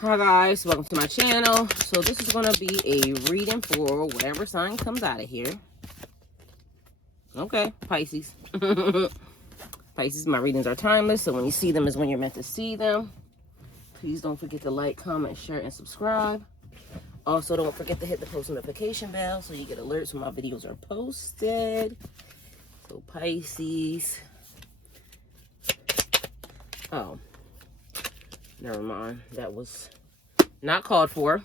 Hi guys, welcome to my channel. So this is going to be a reading for whatever sign comes out of here. Okay, Pisces. Pisces, my readings are timeless, so when you see them is when you're meant to see them. Please don't forget to like, comment, share, and subscribe. Also, don't forget to hit the post notification bell so you get alerts when my videos are posted. So Pisces. Oh, never mind. That was not called for.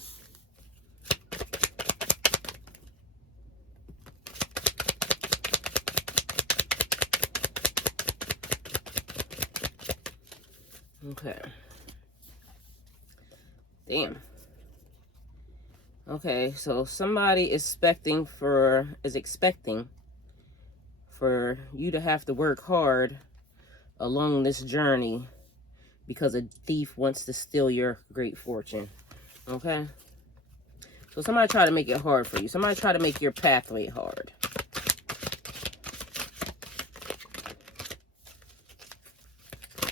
Okay. Damn. Okay, so somebody is expecting for you to have to work hard along this journey because a thief wants to steal your great fortune. Okay? So somebody try to make it hard for you. Somebody try to make your pathway hard.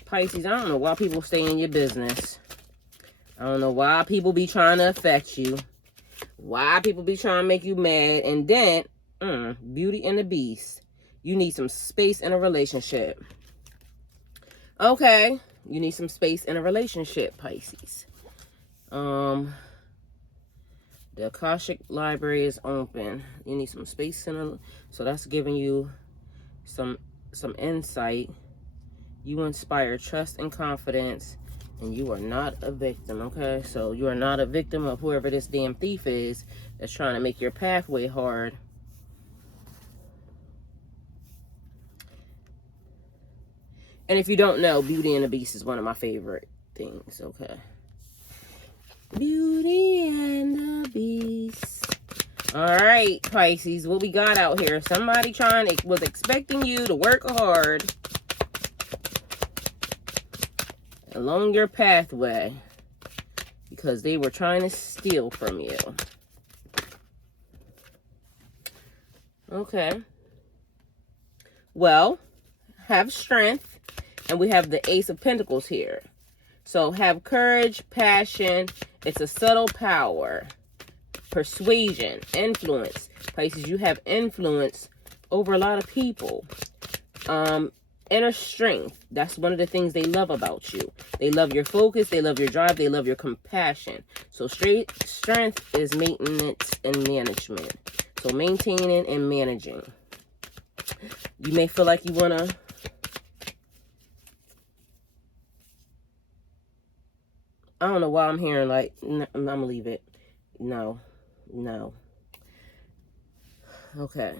Pisces, I don't know why people stay in your business. I don't know why people be trying to affect you. Why people be trying to make you mad. And then, Beauty and the Beast. You need some space in a relationship. Okay. You need some space in a relationship, Pisces. The Akashic Library is open. You need some space in a... So that's giving you some insight. You inspire trust and confidence. And you are not a victim, okay? So you are not a victim of whoever this damn thief is that's trying to make your pathway hard. And if you don't know, Beauty and the Beast is one of my favorite things, okay? Beauty and the Beast. All right, Pisces, what we got out here? Somebody was expecting you to work hard along your pathway because they were trying to steal from you. Okay. Well, have strength. And we have the Ace of Pentacles here. So have courage, passion. It's a subtle power. Persuasion, influence. Pisces, you have influence over a lot of people. Inner strength. That's one of the things they love about you. They love your focus. They love your drive. They love your compassion. So strength is maintenance and management. So maintaining and managing. You may feel like you want to... I don't know why I'm hearing like, I'm going to leave it. No. Okay.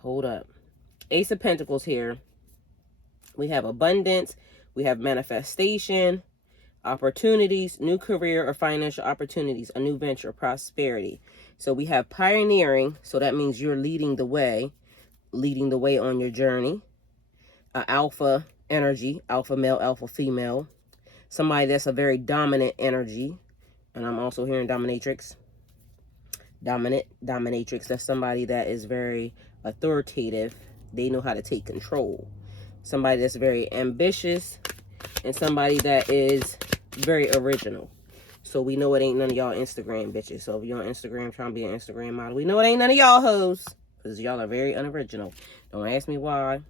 Hold up. Ace of Pentacles here. We have abundance. We have manifestation, opportunities, new career or financial opportunities, a new venture, prosperity. So we have pioneering. So that means you're leading the way on your journey. Alpha energy, alpha male, alpha female. Somebody that's a very dominant energy. And I'm also hearing dominatrix. Dominatrix. That's somebody that is very authoritative. They know how to take control. Somebody that's very ambitious. And somebody that is very original. So we know it ain't none of y'all Instagram bitches. So if you're on Instagram trying to be an Instagram model, we know it ain't none of y'all hoes. Because y'all are very unoriginal. Don't ask me why.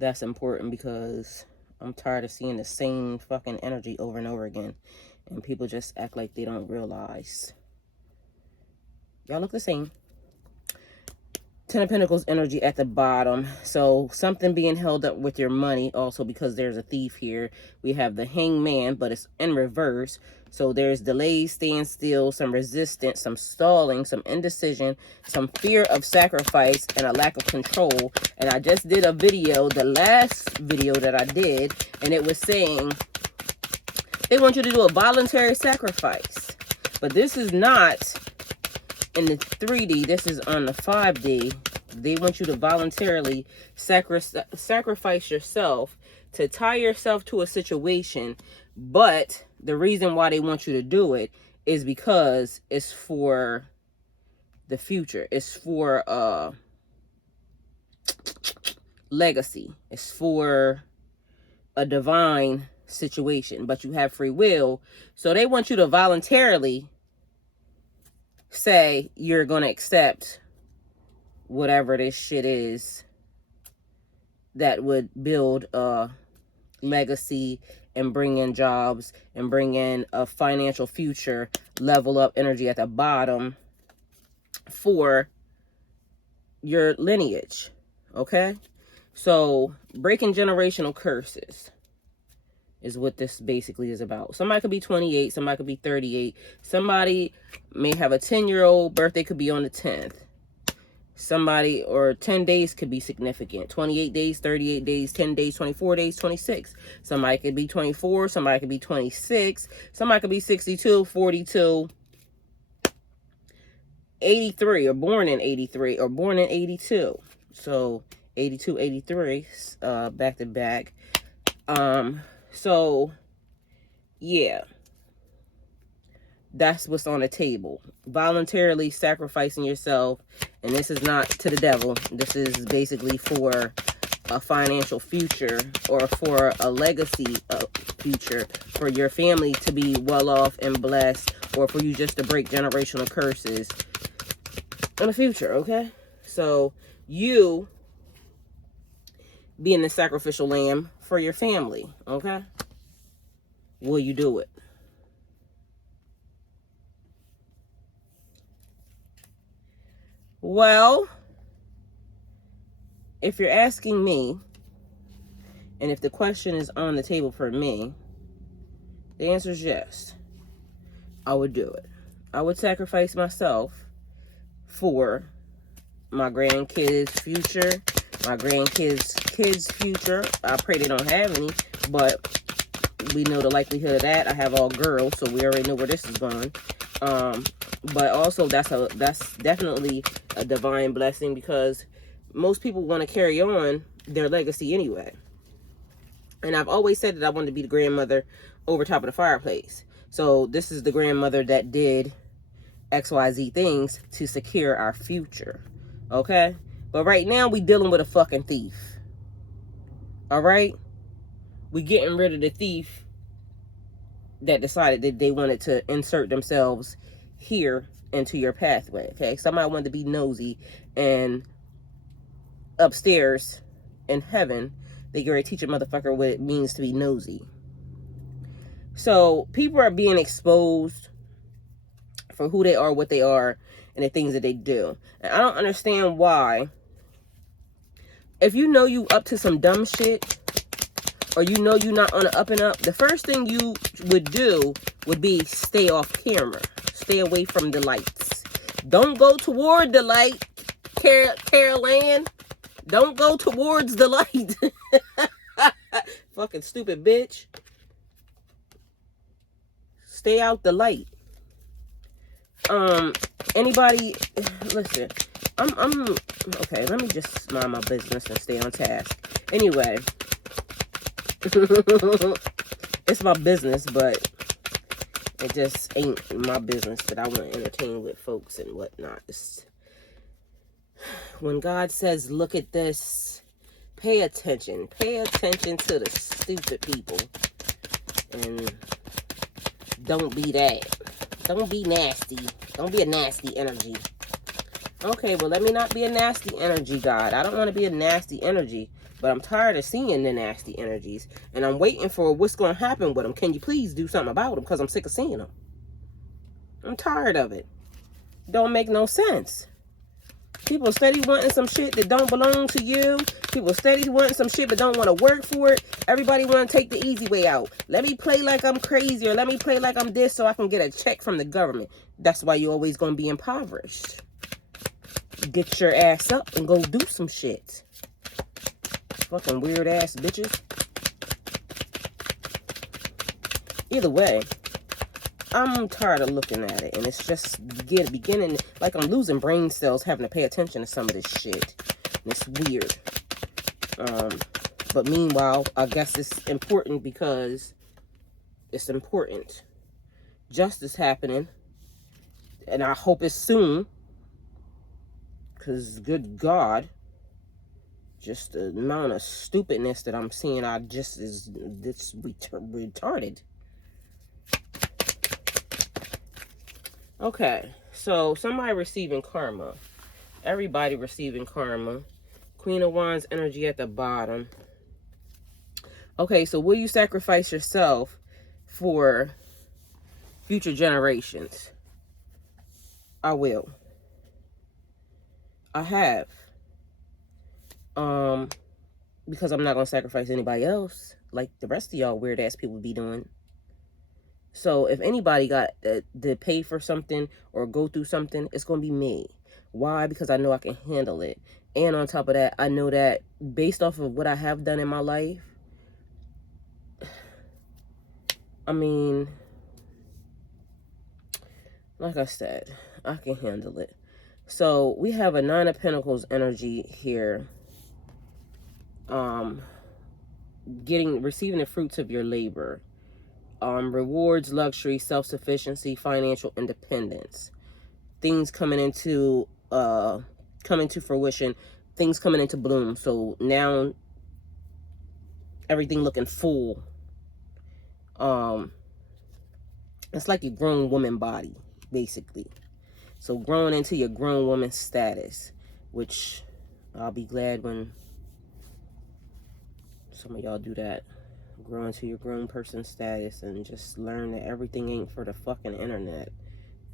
That's important because... I'm tired of seeing the same fucking energy over and over again. And people just act like they don't realize. Y'all look the same. Ten of Pentacles energy at the bottom. So something being held up with your money. Also because there's a thief here. We have the Hangman, but it's in reverse. So there's delays, standstill, some resistance, some stalling, some indecision, some fear of sacrifice, and a lack of control. And I just did a video, the last video that I did, and it was saying they want you to do a voluntary sacrifice. But this is not in the 3D, this is on the 5D. They want you to voluntarily sacrifice yourself to tie yourself to a situation. But the reason why they want you to do it is because it's for the future. It's for legacy. It's for a divine situation, but you have free will. So they want you to voluntarily say you're going to accept whatever this shit is that would build a legacy and bring in jobs and bring in a financial future, level up energy at the bottom for your lineage. Okay? So breaking generational curses is what this basically is about. Somebody could be 28, somebody could be 38, somebody may have a 10-year-old birthday, could be on the 10th. Somebody, or 10 days could be significant. 28 days, 38 days, 10 days, 24 days, 26. Somebody could be 24, somebody could be 26, somebody could be 62, 42, 83, or born in 83, or born in 82. So 82, 83, back to back. So yeah, that's what's on the table. Voluntarily sacrificing yourself. And this is not to the devil. This is basically for a financial future, or for a legacy future, for your family to be well off and blessed, or for you just to break generational curses in the future, okay? So you being the sacrificial lamb for your family, okay? Will you do it? Well, if you're asking me, and if the question is on the table for me, the answer is yes. I would do it. I would sacrifice myself for my grandkids' future, my grandkids' kids' future. I pray they don't have any, but we know the likelihood of that. I have all girls, so we already know where this is going. But also that's definitely a divine blessing, because most people want to carry on their legacy anyway. And I've always said that I wanted to be the grandmother over top of the fireplace. So this is the grandmother that did XYZ things to secure our future. Okay? But right now we dealing with a fucking thief. Alright? We getting rid of the thief that decided that they wanted to insert themselves here into your pathway. Okay? Somebody wanted to be nosy, and upstairs in heaven, they get ready to teach a motherfucker what it means to be nosy. So people are being exposed for who they are, what they are, and the things that they do. And I don't understand why. If you know you up to some dumb shit, or you know you're not on the up and up, the first thing you would do would be stay off camera. Stay away from the lights. Don't go toward the light, Carol Ann. Don't go towards the light. Fucking stupid bitch. Stay out the light. Anybody, listen, I'm okay, let me just mind my business and stay on task. Anyway, it's my business, but it just ain't my business that I want to entertain with folks and whatnot. When God says, look at this, pay attention. Pay attention to the stupid people. And don't be that. Don't be nasty. Don't be a nasty energy. Okay, well, let me not be a nasty energy, God. I don't want to be a nasty energy, but I'm tired of seeing the nasty energies. And I'm waiting for what's going to happen with them. Can you please do something about them? Because I'm sick of seeing them. I'm tired of it. Don't make no sense. People steady wanting some shit that don't belong to you. People steady wanting some shit but don't want to work for it. Everybody want to take the easy way out. Let me play like I'm crazy, or let me play like I'm this so I can get a check from the government. That's why you're always going to be impoverished. Get your ass up and go do some shit. Fucking weird ass bitches. Either way, I'm tired of looking at it, and it's just beginning, like I'm losing brain cells having to pay attention to some of this shit. And it's weird. But meanwhile, I guess it's important because it's important. Justice happening, and I hope it's soon, because good God, Just the amount of stupidness that I'm seeing, this retarded. Okay, so somebody receiving karma. Everybody receiving karma. Queen of Wands energy at the bottom. Okay, so will you sacrifice yourself for future generations? I will. I have. Because I'm not going to sacrifice anybody else like the rest of y'all weird ass people be doing. So if anybody got to pay for something or go through something, it's going to be me. Why? Because I know I can handle it. And on top of that, I know that based off of what I have done in my life, I mean, like I said, I can handle it. So we have a Nine of Pentacles energy here. Receiving the fruits of your labor. Rewards, luxury, self-sufficiency, financial independence. Things coming into fruition, things coming into bloom. So now everything looking full. It's like a grown woman body, basically. So growing into your grown woman status, which I'll be glad when some of y'all do that. Grow into your grown person status and just learn that everything ain't for the fucking internet.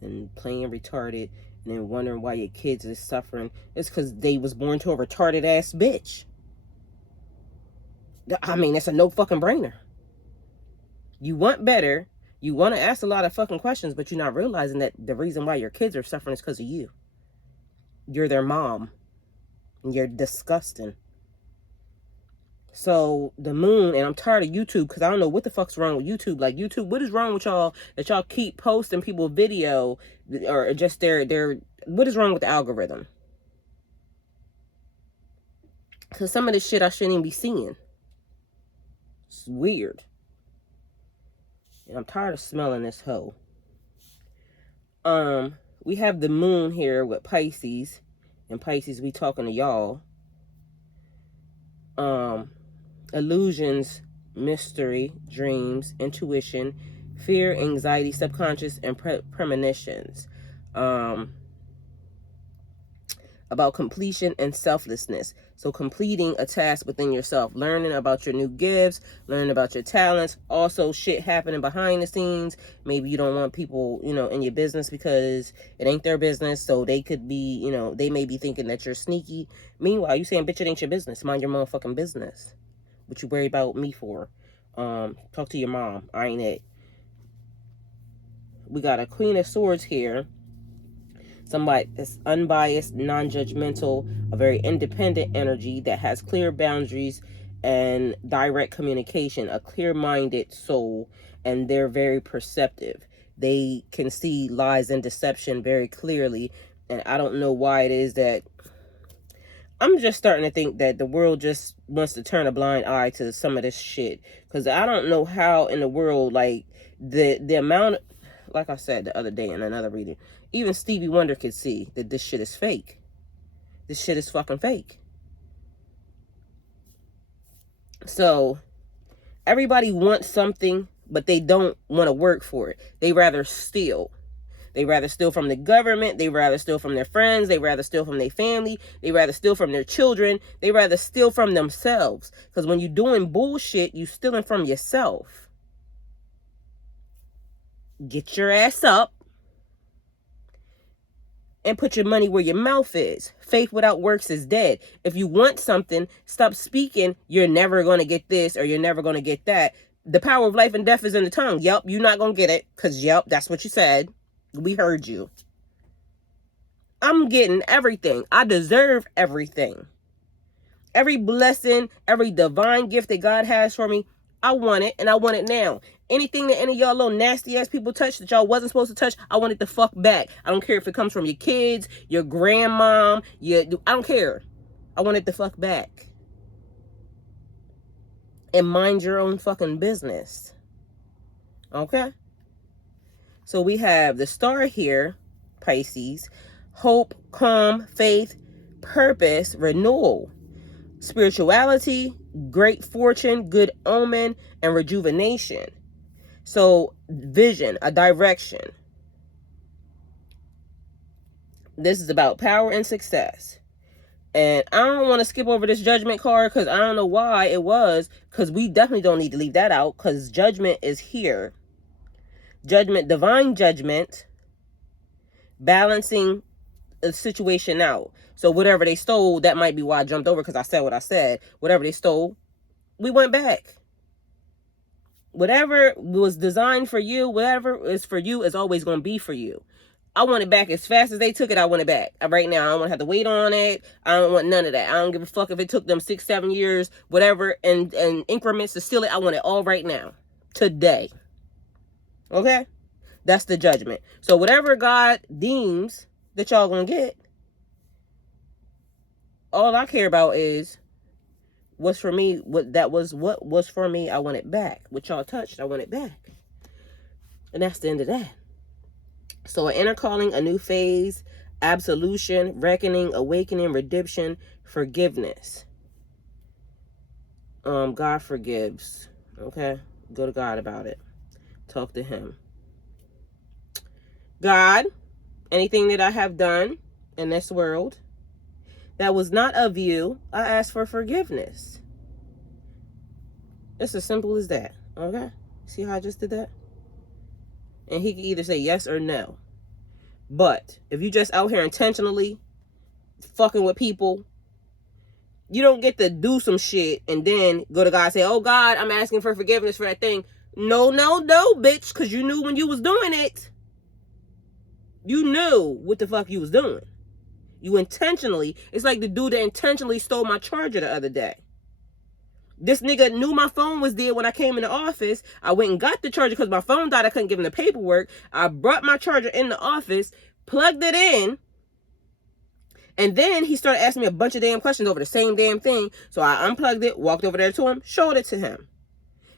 And playing retarded and then wondering why your kids is suffering. It's because they was born to a retarded ass bitch. I mean, it's a no fucking brainer. You want better. You want to ask a lot of fucking questions, but you're not realizing that the reason why your kids are suffering is because of you. You're their mom. And you're disgusting. So the moon, and I'm tired of YouTube because I don't know what the fuck's wrong with YouTube. Like, YouTube, what is wrong with y'all that y'all keep posting people video or just what is wrong with the algorithm? Because some of this shit I shouldn't even be seeing. It's weird. And I'm tired of smelling this hoe. We have the moon here with Pisces. And Pisces, we talking to y'all. Illusions, mystery, dreams, intuition, fear, anxiety, subconscious, and premonitions. About completion and selflessness. So completing a task within yourself, learning about your new gifts, learning about your talents, also shit happening behind the scenes. Maybe you don't want people, in your business because it ain't their business. So they could be, they may be thinking that you're sneaky. Meanwhile, you saying, bitch, it ain't your business. Mind your motherfucking business. What you worry about me for? Talk to your mom. I ain't it. We got a Queen of Swords here. Somebody that's unbiased, non-judgmental, a very independent energy that has clear boundaries and direct communication, a clear-minded soul, and they're very perceptive. They can see lies and deception very clearly, and I don't know why it is that I'm just starting to think that the world just wants to turn a blind eye to some of this shit, because I don't know how in the world, like, the amount of, like I said the other day in another reading, even Stevie Wonder could see that this shit is fake. This shit is fucking fake. So everybody wants something, but they don't want to work for it. They rather steal. They rather steal from the government. They rather steal from their friends. They rather steal from their family. They rather steal from their children. They rather steal from themselves. Because when you're doing bullshit, you're stealing from yourself. Get your ass up and put your money where your mouth is. Faith without works is dead. If you want something, stop speaking, you're never going to get this or you're never going to get that. The power of life and death is in the tongue. Yep, you're not going to get it because, yep, that's what you said. We heard you. I'm getting everything. I deserve everything. Every blessing, every divine gift that God has for me, I want it, and I want it now. Anything that any of y'all little nasty ass people touch that y'all wasn't supposed to touch, I want it the fuck back. I don't care if it comes from your kids, your grandmom, I don't care. I want it the fuck back. And mind your own fucking business. Okay? So we have the star here, Pisces, hope, calm, faith, purpose, renewal. spirituality, great fortune, good omen, and rejuvenation. So vision, a direction. This is about power and success. And I don't want to skip over this judgment card because I don't know why it was, because we definitely don't need to leave that out because judgment is here. Judgment, divine judgment, balancing a situation out. So whatever they stole, that might be why I jumped over because I said what I said. Whatever they stole, we went back. Whatever was designed for you, whatever is for you is always going to be for you. I want it back as fast as they took it. I want it back right now. I don't want to have to wait on it. I don't want none of that. I don't give a fuck if it took them 6, 7 years, whatever, and increments to steal it. I want it all right now, today. Okay, that's the judgment. So whatever God deems that y'all gonna get, all I care about is what's for me. What was for me, I want it back. What y'all touched, I want it back, and that's the end of that. So an inner calling, a new phase, absolution, reckoning, awakening, redemption, forgiveness. God forgives. Okay, go to God about it. Talk to him. God, anything that I have done in this world that was not of you, I ask for forgiveness. It's as simple as that. Okay, see how I just did that? And he can either say yes or no. But if you just out here intentionally fucking with people, you don't get to do some shit and then go to God and say, oh God, I'm asking for forgiveness for that thing. No, bitch, because you knew when you was doing it. You knew what the fuck you was doing. You intentionally, it's like the dude that intentionally stole my charger the other day. This nigga knew my phone was there when I came in the office. I went and got the charger because my phone died. I couldn't give him the paperwork. I brought my charger in the office, plugged it in, and then he started asking me a bunch of damn questions over the same damn thing. So I unplugged it, walked over there to him, showed it to him.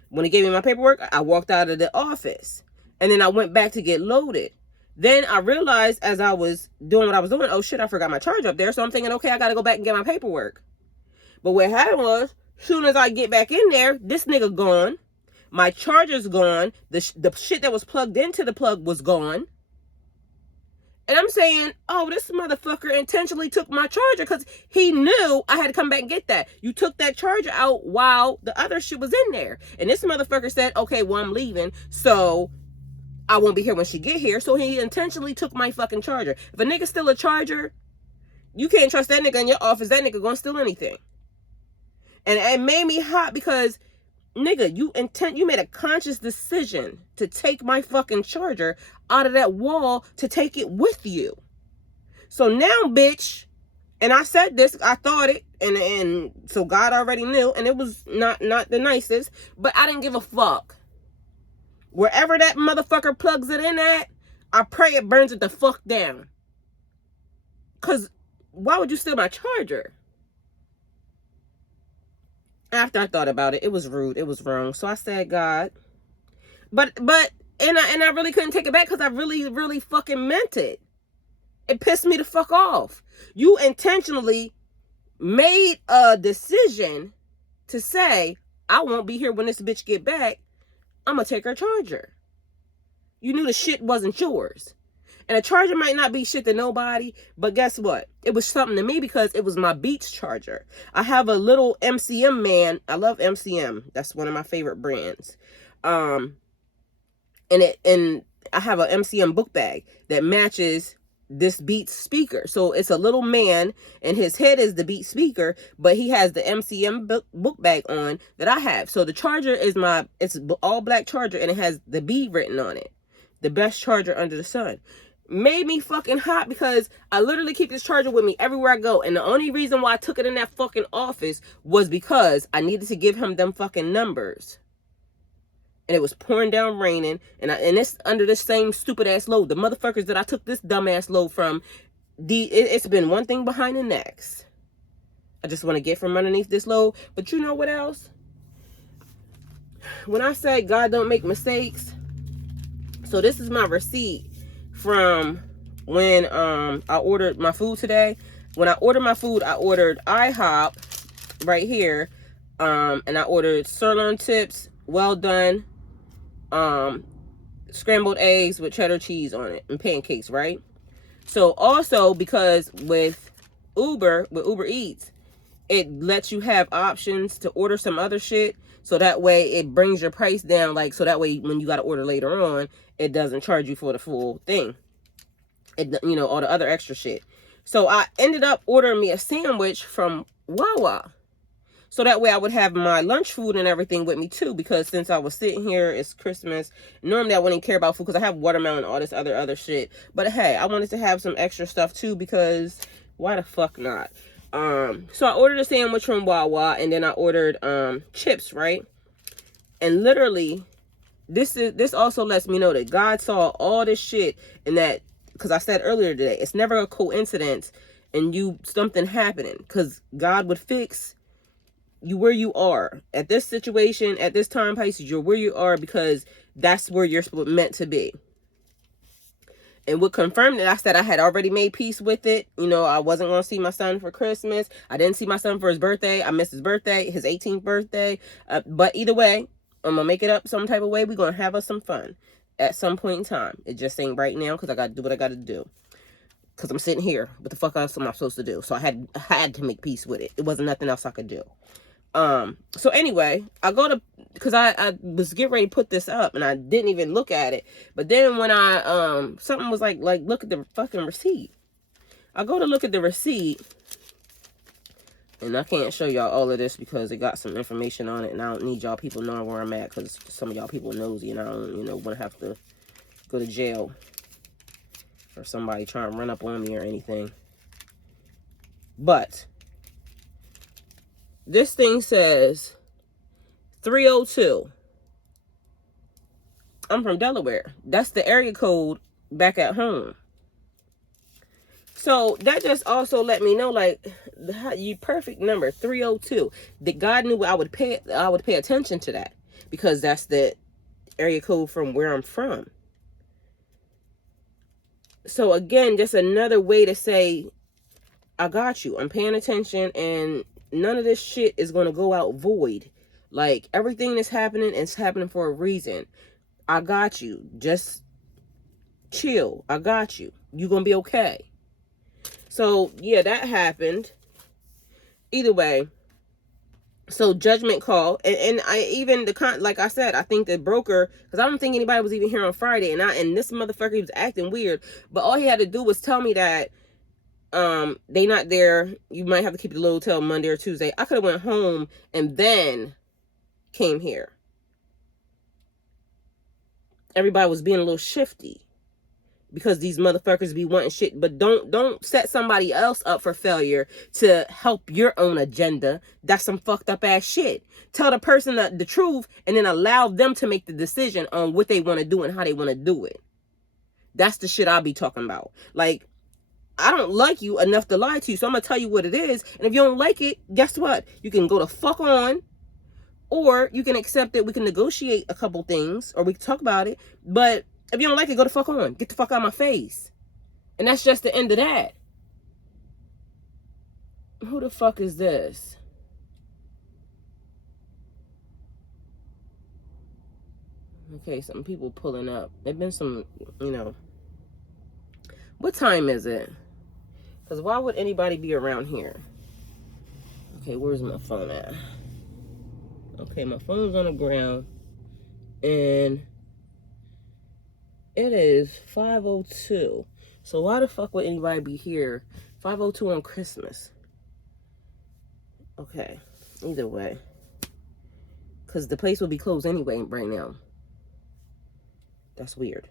When he gave me my paperwork, I walked out of the office. And then I went back to get loaded. Then I realized as I was doing what I was doing, oh shit, I forgot my charger up there. So I'm thinking, okay, I got to go back and get my paperwork. But what happened was, soon as I get back in there, this nigga gone. My charger's gone. The shit that was plugged into the plug was gone. And I'm saying, oh, this motherfucker intentionally took my charger because he knew I had to come back and get that. You took that charger out while the other shit was in there. And this motherfucker said, okay, well, I'm leaving, so I won't be here when she get here. So he intentionally took my fucking charger. If a nigga steal a charger, you can't trust that nigga in your office. That nigga gonna steal anything. And it made me hot because, nigga, you made a conscious decision to take my fucking charger out of that wall to take it with you. So now, bitch, and I said this, I thought it, and so God already knew, and it was not the nicest, but I didn't give a fuck. Wherever that motherfucker plugs it in at, I pray it burns it the fuck down. Because why would you steal my charger? After I thought about it, it was rude. It was wrong. So I said, God. But I really couldn't take it back because I really fucking meant it. It pissed me the fuck off. You intentionally made a decision to say, I won't be here when this bitch get back. I'm going to take her charger. You knew the shit wasn't yours. And a charger might not be shit to nobody, but guess what? It was something to me because it was my Beats charger. I have a little MCM man. I love MCM. That's one of my favorite brands. And I have an MCM book bag that matches this Beats speaker. So it's a little man and his head is the Beats speaker, but he has the MCM book bag on that I have. So the charger is it's all black charger and it has the B written on it. The best charger under the sun. Made me fucking hot because I literally keep this charger with me everywhere I go. And the only reason why I took it in that fucking office was because I needed to give him them fucking numbers. And it was pouring down raining. And it's under this same stupid ass load. The motherfuckers that I took this dumbass load from, it's been one thing behind the next. I just want to get from underneath this load. But you know what else? When I say God don't make mistakes, so this is my receipt from when I ordered my food today. When I ordered my food, I ordered IHOP right here. And I ordered sirloin tips, well done, scrambled eggs with cheddar cheese on it, and pancakes, right? So also, because with Uber Eats, it lets you have options to order some other shit, so that way it brings your price down, like, so that way when you got to order later on, it doesn't charge you for the full thing, you know, all the other extra shit. So I ended up ordering me a sandwich from Wawa, so that way I would have my lunch food and everything with me too, because since I was sitting here, it's Christmas. Normally I wouldn't care about food because I have watermelon and all this other shit. But hey, I wanted to have some extra stuff too, because why the fuck not? So I ordered a sandwich from Wawa, and then I ordered chips, right? And literally, this also lets me know that God saw all this shit, and that, because I said earlier today, it's never a coincidence and something happening, because God would fix you where you are at this situation at this time, Pisces. You're where you are because that's where you're meant to be. And what confirmed it, I said I had already made peace with it. You know, I wasn't going to see my son for Christmas. I didn't see my son for his birthday. I missed his birthday, his 18th birthday. But either way, I'm going to make it up some type of way. We're going to have us some fun at some point in time. It just ain't right now, because I got to do what I got to do. Because I'm sitting here. What the fuck else am I supposed to do? So I had to make peace with it. It wasn't nothing else I could do. So anyway, I go to, because I was getting ready to put this up, and I didn't even look at it. But then when I, something was like, look at the fucking receipt. I go to look at the receipt, and I can't show y'all all of this because it got some information on it, and I don't need y'all people knowing where I'm at, because some of y'all people nosy, and I don't, want to have to go to jail or somebody trying to run up on me or anything. But this thing says 302. I'm from Delaware. That's the area code back at home. So that just also let me know, like, you perfect number 302. That God knew I would pay attention to that, because that's the area code from where I'm from. So again, just another way to say, I got you. I'm paying attention, and none of this shit is going to go out void. Like, everything that's happening is happening for a reason. I got you. Just chill. I got you. You're going to be okay. So, yeah, that happened. Either way. So, judgment call. And I even, like I said, I think the broker, because I don't think anybody was even here on Friday. And this motherfucker, he was acting weird. But all he had to do was tell me that they not there. You might have to keep the load till Monday or Tuesday. I could have went home and then came here. Everybody was being a little shifty, because these motherfuckers be wanting shit. But don't set somebody else up for failure to help your own agenda. That's some fucked up ass shit. Tell the person the truth, and then allow them to make the decision on what they want to do and how they want to do it. That's the shit I'll be talking about. Like, I don't like you enough to lie to you, so I'm going to tell you what it is. And if you don't like it, guess what? You can go the fuck on, or you can accept it. We can negotiate a couple things, or we can talk about it. But if you don't like it, go the fuck on. Get the fuck out of my face. And that's just the end of that. Who the fuck is this? Okay, some people pulling up. There've been some, What time is it? Because why would anybody be around here? Okay, where's my phone at? Okay, my phone's on the ground. And it is 5:02. So why the fuck would anybody be here 5:02 on Christmas? Okay, either way. Because the place will be closed anyway right now. That's weird.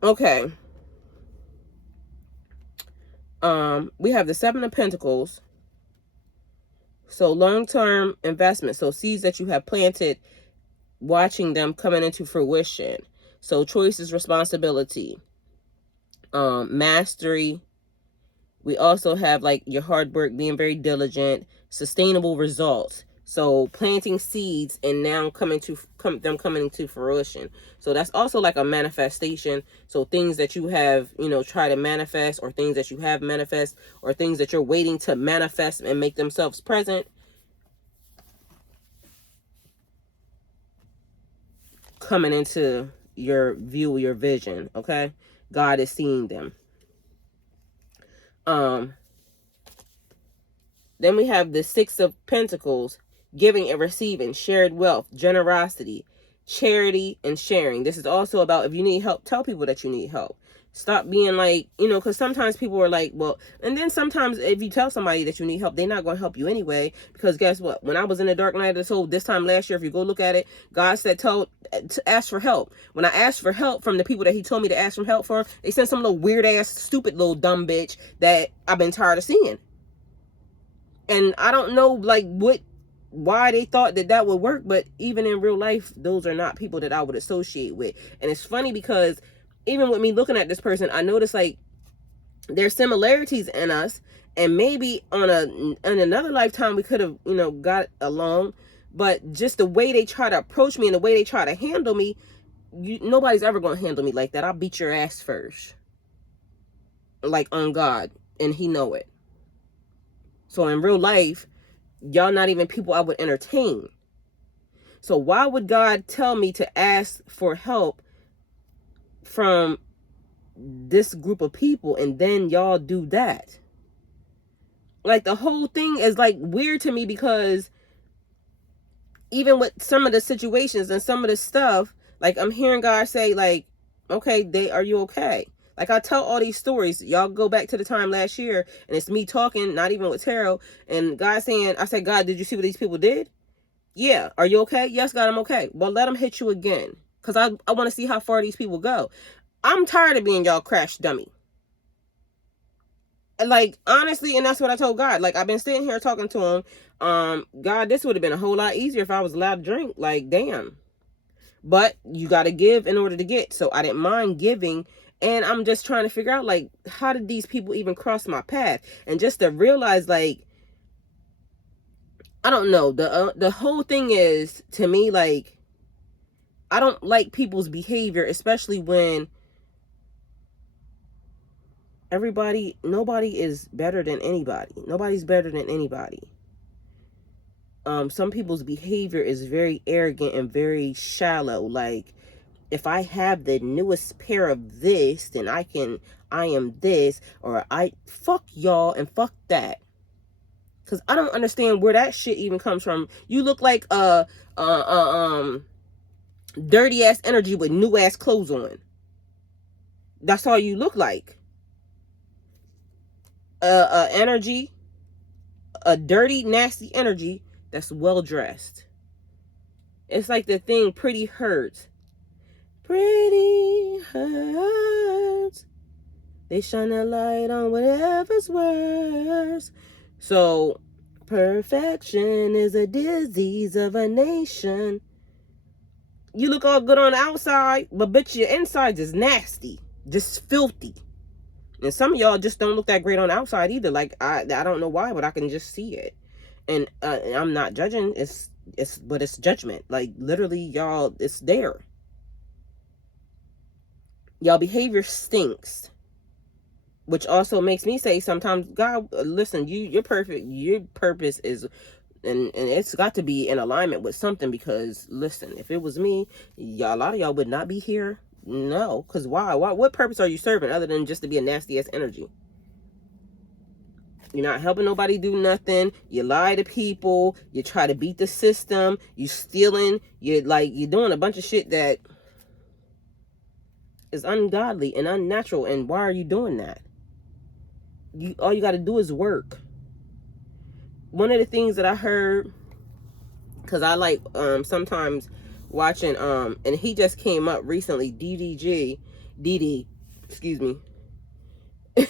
Okay. We have the 7 of Pentacles. So long-term investment. So seeds that you have planted, watching them coming into fruition. So choices, responsibility, mastery. We also have like your hard work, being very diligent, sustainable results, So planting seeds and now coming to fruition. So that's also like a manifestation. So things that you have, try to manifest, or things that you have manifest, or things that you're waiting to manifest and make themselves present, coming into your view, your vision. Okay, God is seeing them. Then we have the Six of Pentacles, giving and receiving, shared wealth, generosity, charity, and sharing. This is also about, if you need help, tell people that you need help. Stop being like, because sometimes people are like, well, and then sometimes if you tell somebody that you need help, they're not going to help you anyway, because guess what? When I was in the dark night of the soul this time last year, if you go look at it, God said, to ask for help. When I asked for help from the people that he told me to ask for help for, they sent some little weird ass, stupid little dumb bitch that I've been tired of seeing. And I don't know, like, why they thought that would work, but even in real life, those are not people that I would associate with. And it's funny because even with me looking at this person, I noticed, like, there's similarities in us, and maybe in another lifetime we could have, got along, but just the way they try to approach me and the way they try to handle me, nobody's ever going to handle me like that. I'll beat your ass first. Like, on God, and he know it. So in real life, y'all not even people I would entertain. So why would God tell me to ask for help from this group of people and then y'all do that? Like, the whole thing is like weird to me, because even with some of the situations and some of the stuff, like, I'm hearing God say, like, okay, are you okay? Like, I tell all these stories. Y'all go back to the time last year, and it's me talking, not even with tarot, and God saying, I said, God, did you see what these people did? Yeah. Are you okay? Yes, God, I'm okay. Well, let them hit you again, because I want to see how far these people go. I'm tired of being y'all crash dummy. Like, honestly, and that's what I told God. Like, I've been sitting here talking to him. God, this would have been a whole lot easier if I was allowed to drink. Like, damn. But you got to give in order to get. So I didn't mind giving. And I'm just trying to figure out, like, how did these people even cross my path? And just to realize, like, I don't know. The whole thing is, to me, like, I don't like people's behavior, especially when nobody is better than anybody. Nobody's better than anybody. Some people's behavior is very arrogant and very shallow. Like, if I have the newest pair of this, then I am this, or fuck y'all and fuck that. Cause I don't understand where that shit even comes from. You look like dirty ass energy with new ass clothes on. That's all you look like. Energy, a dirty, nasty energy that's well dressed. It's like the thing Pretty Hurts. Pretty hurts. They shine a light on whatever's worse. So, perfection is a disease of a nation. You look all good on the outside, but bitch, your insides is nasty. Just filthy. And some of y'all just don't look that great on the outside either. Like, I don't know why, but I can just see it. And I'm not judging. But it's judgment. Like, literally, y'all, it's there. Y'all behavior stinks. Which also makes me say sometimes, God, listen, you're perfect. Your purpose is, and it's got to be in alignment with something, because, listen, if it was me, a lot of y'all would not be here. No, because why? What purpose are you serving other than just to be a nasty ass energy? You're not helping nobody do nothing. You lie to people. You try to beat the system. You stealing. You're doing a bunch of shit that is ungodly and unnatural. And why are you doing that? All you got to do is work. One of the things that I heard, because I like sometimes watching, and he just came up recently, DD, excuse me. And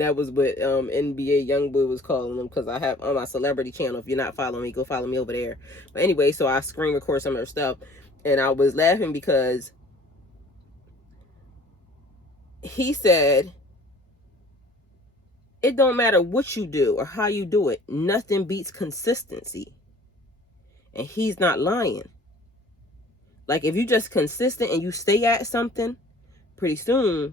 that was what NBA Youngboy was calling them, because I have on my celebrity channel. If you're not following me, go follow me over there. But anyway, so I screen record some of their stuff, and I was laughing because he said, it don't matter what you do or how you do it. Nothing beats consistency. And he's not lying. Like, if you just consistent and you stay at something, pretty soon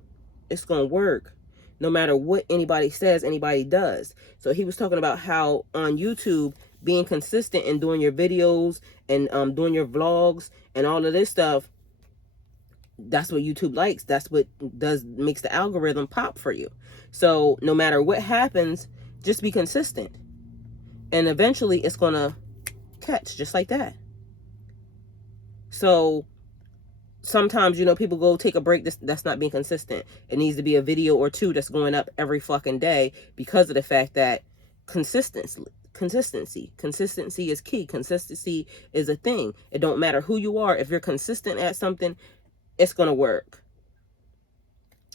it's going to work. No matter what anybody says, anybody does. So he was talking about how on YouTube, being consistent and doing your videos and doing your vlogs and all of this stuff, that's what YouTube likes. That's what makes the algorithm pop for you. So no matter what happens, just be consistent. And eventually it's going to catch just like that. So sometimes, you know, people go take a break. That's not being consistent. It needs to be a video or two that's going up every fucking day because of the fact that consistency is key. Consistency is a thing. It don't matter who you are. If you're consistent at something, it's going to work.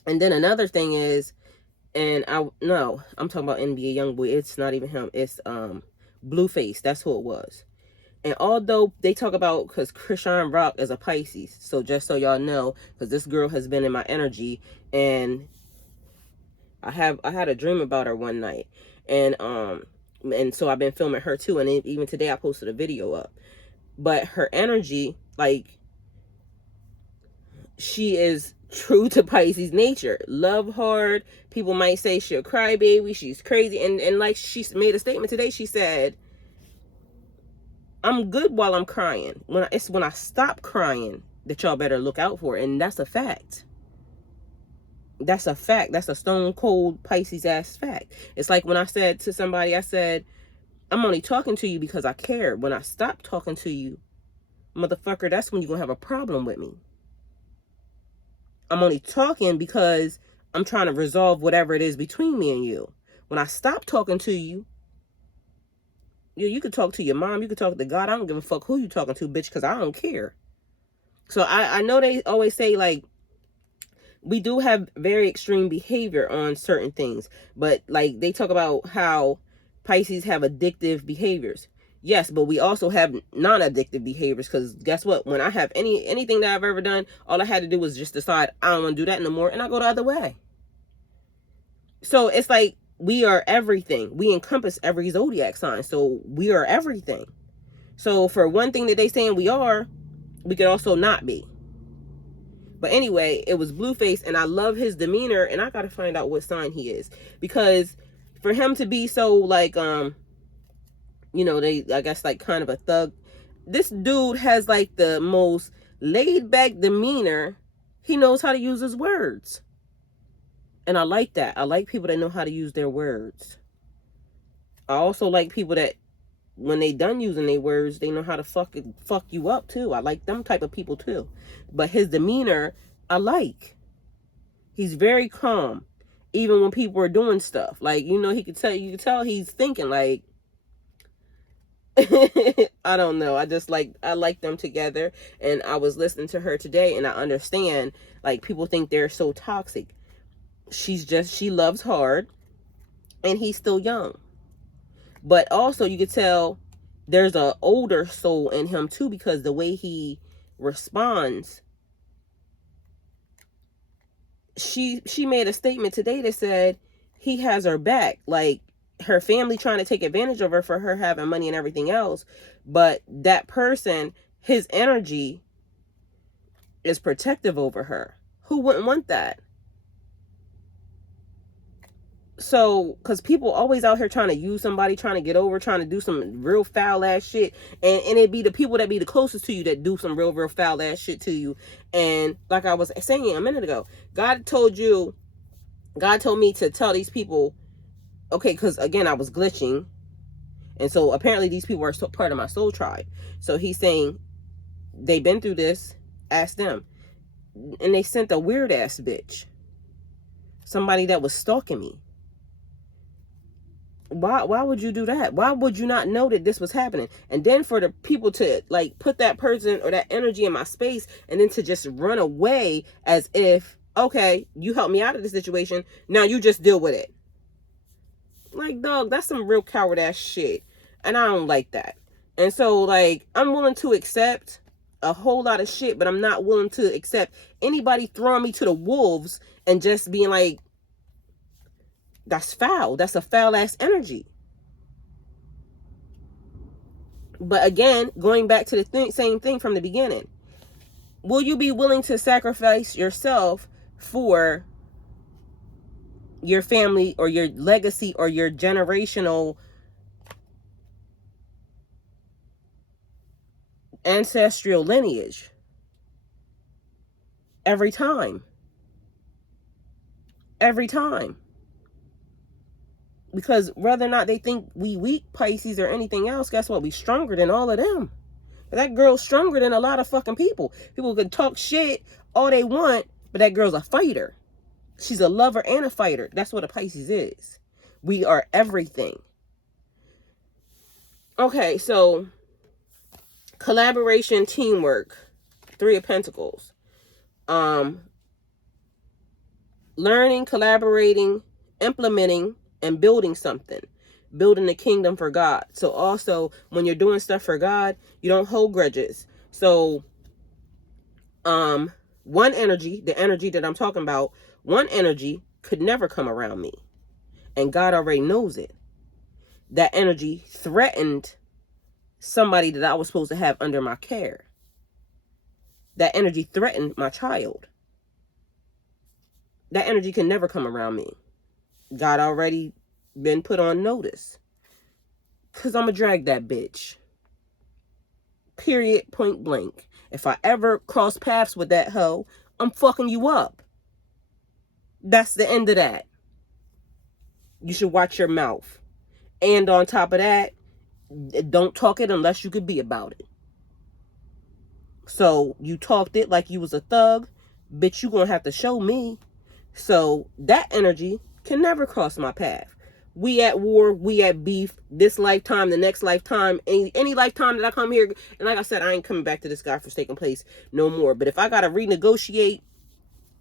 And then another thing is, and I'm talking about NBA Youngboy. It's not even him. It's Blueface. That's who it was. And although they talk about, because Krishan Rock is a Pisces, so just so y'all know, because this girl has been in my energy, and I had a dream about her one night, and so I've been filming her too, and even today I posted a video up. But her energy, like, she is true to Pisces nature. Love hard. People might say she's a crybaby, she's crazy, and like she made a statement today. She said, I'm good while I'm crying. It's when I stop crying that y'all better look out for it. And that's a fact. That's a fact. That's a stone cold Pisces ass fact. It's like when I said to somebody, I said, I'm only talking to you because I care. When I stop talking to you, motherfucker, that's when you're going to have a problem with me. I'm only talking because I'm trying to resolve whatever it is between me and you. When I stop talking to you, you could talk to your mom, you could talk to God. I don't give a fuck who you talking to, bitch, because I don't care. So I know they always say, like, we do have very extreme behavior on certain things. But, like, they talk about how Pisces have addictive behaviors. Yes, but we also have non-addictive behaviors, because guess what? When I have anything that I've ever done, all I had to do was just decide I don't want to do that no more, and I go the other way. So it's like, we are everything. We encompass every zodiac sign. So we are everything. So for one thing that they saying we are, we could also not be. But anyway, it was Blueface, and I love his demeanor, and I got to find out what sign he is. Because for him to be so, like, you know, I guess, like, kind of a thug. This dude has, like, the most laid-back demeanor. He knows how to use his words. And I like that. I like people that know how to use their words. I also like people that, when they done using their words, they know how to fuck you up too. I like them type of people too. But his demeanor, I like. He's very calm. Even when people are doing stuff. Like, you know, you could tell he's thinking, like, I don't know. I like them together. And I was listening to her today, and I understand, like, people think they're so toxic. She loves hard, and he's still young. But also you could tell there's an older soul in him too, because the way he responds. She made a statement today that said he has her back. Like, her family trying to take advantage of her for her having money and everything else. But that person, his energy is protective over her. Who wouldn't want that? So, because people always out here trying to use somebody, trying to get over, trying to do some real foul ass shit. And it be the people that be the closest to you that do some real foul ass shit to you. And like I was saying a minute ago, God told me to tell these people, okay, because again, I was glitching. And so apparently these people are part of my soul tribe. So he's saying, they've been through this, ask them. And they sent a weird ass bitch. Somebody that was stalking me. Why would you do that? Why would you not know that this was happening? And then for the people to, like, put that person or that energy in my space, and then to just run away as if, okay, you helped me out of the situation, now you just deal with it. Like, dog, that's some real coward ass shit. And I don't like that. And so, like, I'm willing to accept a whole lot of shit, but I'm not willing to accept anybody throwing me to the wolves and just being like, That's foul. That's a foul-ass energy. But again, going back to the same thing from the beginning. Will you be willing to sacrifice yourself for your family or your legacy or your generational ancestral lineage? Every time. Every time. Because whether or not they think we weak, Pisces, or anything else, guess what? We stronger than all of them. That girl's stronger than a lot of fucking people. People can talk shit all they want, but that girl's a fighter. She's a lover and a fighter. That's what a Pisces is. We are everything. Okay, so collaboration, teamwork, Three of Pentacles. Learning, collaborating, implementing, and building something. Building the kingdom for God. So also, when you're doing stuff for God, you don't hold grudges. So, one energy, the energy that I'm talking about, one energy could never come around me. And God already knows it. That energy threatened somebody that I was supposed to have under my care. That energy threatened my child. That energy can never come around me. God already been put on notice. Because I'm going to drag that bitch. Period, point blank. If I ever cross paths with that hoe, I'm fucking you up. That's the end of that. You should watch your mouth. And on top of that, don't talk it unless you could be about it. So you talked it like you was a thug. Bitch, you gonna have to show me. So that energy can never cross my path. We at war, we at beef, this lifetime, the next lifetime, any lifetime that I come here. And like I said, I ain't coming back to this godforsaken place no more. But if I got to renegotiate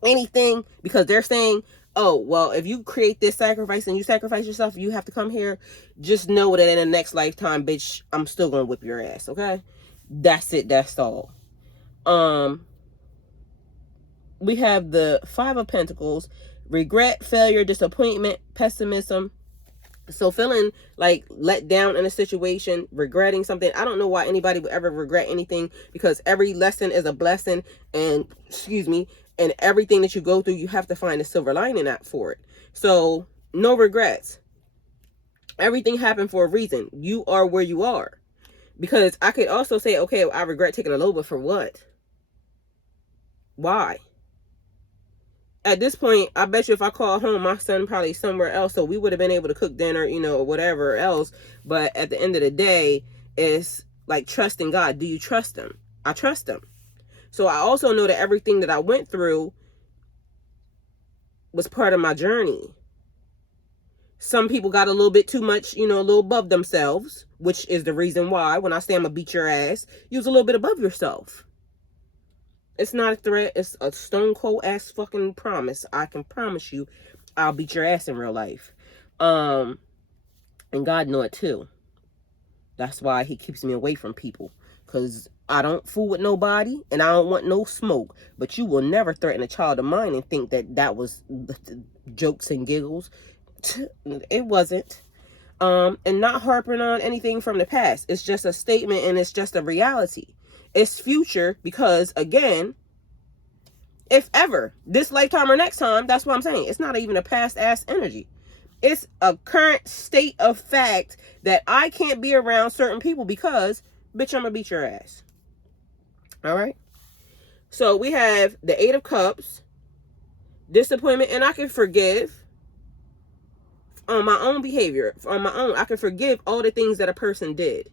anything because they're saying, oh, well, if you create this sacrifice and you sacrifice yourself, you have to come here. Just know that in the next lifetime, bitch, I'm still going to whip your ass, okay? That's it. That's all. We have the Five of Pentacles, regret, failure, disappointment, pessimism. So feeling like let down in a situation, regretting something. I don't know why anybody would ever regret anything, because every lesson is a blessing, and and everything that you go through, you have to find a silver lining for it. So no regrets. Everything happened for a reason. You are where you are. Because I could also say, okay, I regret taking a low, but for what? Why? At this point, I bet you if I call home, my son probably somewhere else, so we would have been able to cook dinner, or whatever else. But at the end of the day, it's like trusting God. Do you trust him? I trust him. So I also know that everything that I went through was part of my journey. Some people got a little bit too much, a little above themselves, which is the reason why when I say I'm going to beat your ass, you was a little bit above yourself. It's not a threat. It's a stone cold ass fucking promise. I can promise you I'll beat your ass in real life. And God know it too. That's why he keeps me away from people. Because I don't fool with nobody and I don't want no smoke. But you will never threaten a child of mine and think that that was jokes and giggles. It wasn't. And not harping on anything from the past. It's just a statement and it's just a reality. It's future because, again, if ever, this lifetime or next time, that's what I'm saying. It's not even a past ass energy. It's a current state of fact that I can't be around certain people because, bitch, I'm going to beat your ass. All right? So we have the Eight of Cups, disappointment, and I can forgive on my own behavior. On my own, I can forgive all the things that a person did.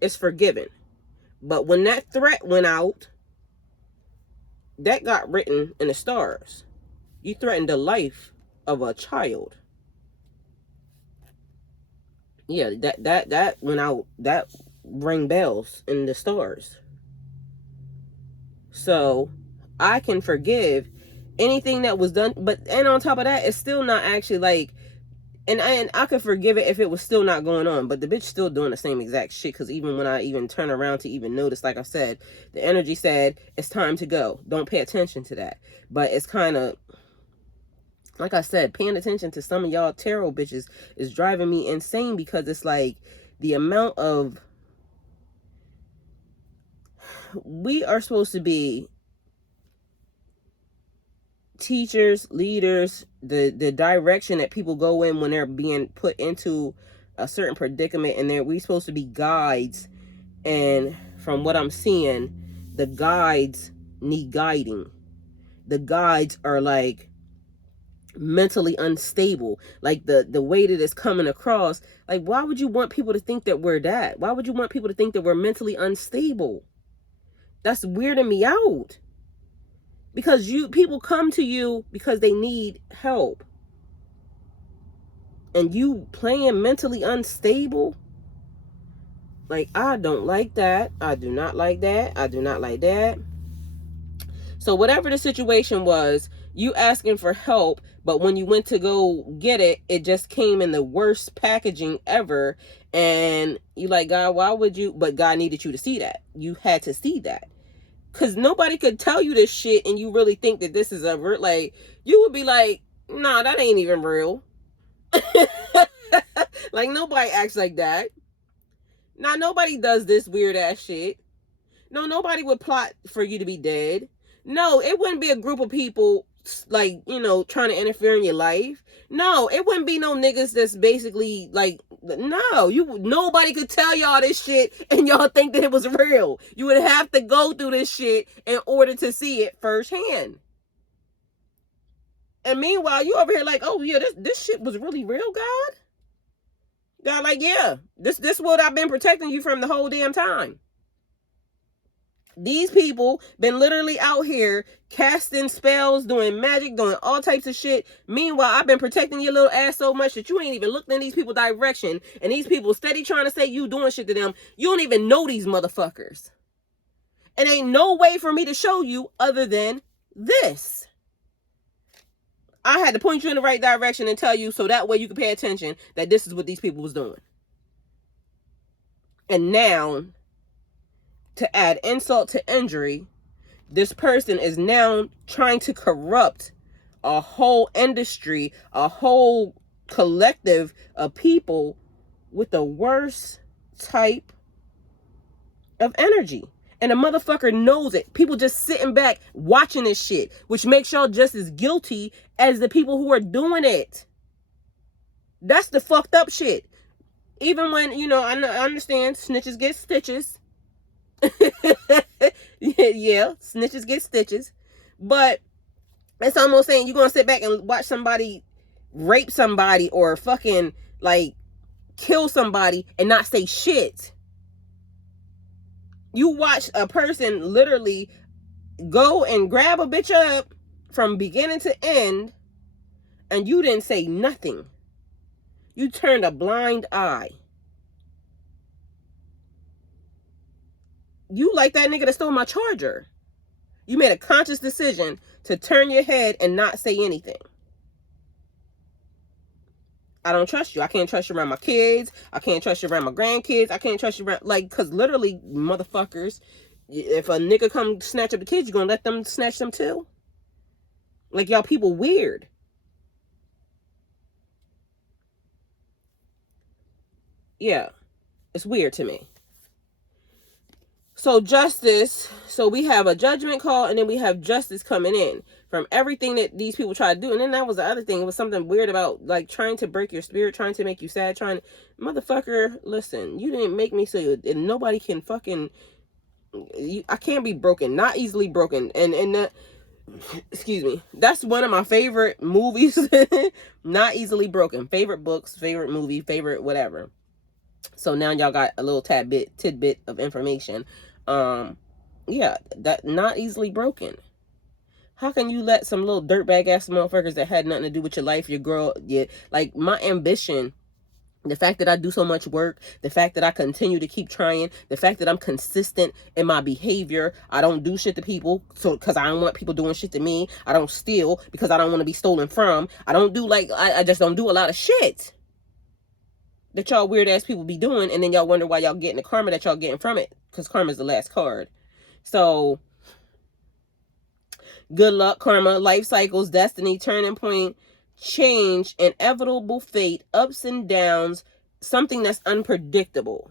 It's forgiven. But when that threat went out, that got written in the stars. You threatened the life of a child. Yeah, that went out. That rang bells in the stars. So I can forgive anything that was done, and on top of that, it's still not actually like. And I could forgive it if it was still not going on. But the bitch still doing the same exact shit. Because even when I even turn around to even notice, like I said, the energy said, it's time to go. Don't pay attention to that. But it's kind of like I said, paying attention to some of y'all tarot bitches is driving me insane, because it's like the amount of, we are supposed to be teachers, leaders, the direction that people go in when they're being put into a certain predicament, and we supposed to be guides. And from what I'm seeing, the guides need guiding. The guides are like mentally unstable. Like the way that it's coming across, like, why would you want people to think that we're that? Why would you want people to think that we're mentally unstable? That's weirding me out. Because people come to you because they need help, and you playing mentally unstable. Like, I don't like that. I do not like that. I do not like that. So whatever the situation was, you asking for help, but when you went to go get it, it just came in the worst packaging ever. And you like, God, why would you? But God needed you to see that. You had to see that. Because nobody could tell you this shit and you really think that this is a real, like, you would be like, nah, that ain't even real. Like, nobody acts like that. Nah, nobody does this weird ass shit. No, nobody would plot for you to be dead. No, it wouldn't be a group of people, like, you know, trying to interfere in your life. No, it wouldn't be no niggas that's basically like, no, nobody could tell y'all this shit and y'all think that it was real. You would have to go through this shit in order to see it firsthand. And meanwhile, you over here like, oh yeah, this shit was really real, God. God, like, yeah, this what I've been protecting you from the whole damn time. These people been literally out here casting spells, doing magic, doing all types of shit. Meanwhile, I've been protecting your little ass so much that you ain't even looked in these people's direction. And these people steady trying to say you doing shit to them. You don't even know these motherfuckers. And ain't no way for me to show you other than this. I had to point you in the right direction and tell you so that way you can pay attention that this is what these people was doing. And now, to add insult to injury, this person is now trying to corrupt a whole industry, a whole collective of people with the worst type of energy. And the motherfucker knows it. People just sitting back watching this shit, which makes y'all just as guilty as the people who are doing it. That's the fucked up shit. Even when, you know, I understand snitches get stitches. Yeah, snitches get stitches. But it's almost saying you're gonna sit back and watch somebody rape somebody or fucking like kill somebody and not say shit. You watch a person literally go and grab a bitch up from beginning to end and you didn't say nothing. You turned a blind eye. You like that nigga that stole my charger. You made a conscious decision to turn your head and not say anything. I don't trust you. I can't trust you around my kids. I can't trust you around my grandkids. I can't trust you around, like, because literally, motherfuckers, if a nigga come snatch up the kids, you gonna let them snatch them too? Like, y'all people weird. Yeah, it's weird to me. So justice, so we have a judgment call and then we have justice coming in from everything that these people try to do. And then that was the other thing. It was something weird about like trying to break your spirit, trying to make you sad, motherfucker, listen, you didn't make me so and nobody can fucking, I can't be broken, not easily broken. And excuse me, that's one of my favorite movies. Not easily broken. Favorite books, favorite movie, favorite whatever. So now y'all got a little tidbit of information. Yeah, that not easily broken. How can you let some little dirtbag ass motherfuckers that had nothing to do with your life, your girl, like my ambition, the fact that I do so much work, the fact that I continue to keep trying, the fact that I'm consistent in my behavior, I don't do shit to people, so because I don't want people doing shit to me, I don't steal because I don't want to be stolen from, I don't do like, I just don't do a lot of shit that y'all weird ass people be doing, and then y'all wonder why y'all getting the karma that y'all getting from it, because karma is the last card. So good luck, karma, life cycles, destiny, turning point, change, inevitable fate, ups and downs, something that's unpredictable.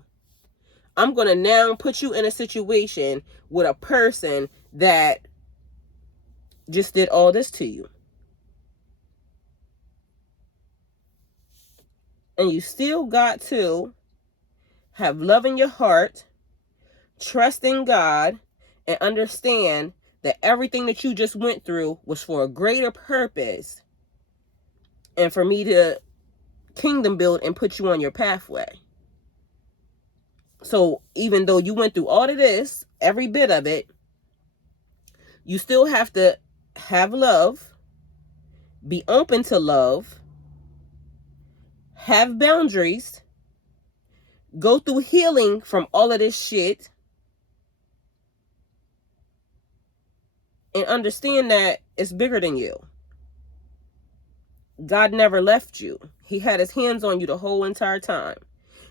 I'm going to now put you in a situation with a person that just did all this to you. And you still got to have love in your heart, trust in God, and understand that everything that you just went through was for a greater purpose and for me to kingdom build and put you on your pathway. So even though you went through all of this, every bit of it, you still have to have love, be open to love, have boundaries, go through healing from all of this shit, and understand that it's bigger than you. God never left you. He had his hands on you the whole entire time.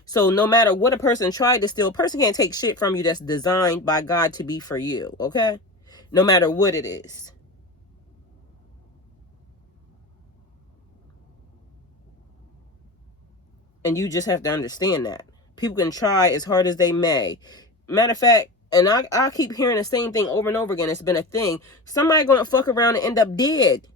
So no matter what a person tried to steal, a person can't take shit from you that's designed by God to be for you, okay? No matter what it is. And you just have to understand that. People can try as hard as they may. Matter of fact, and I keep hearing the same thing over and over again. It's been a thing. Somebody gonna fuck around and end up dead.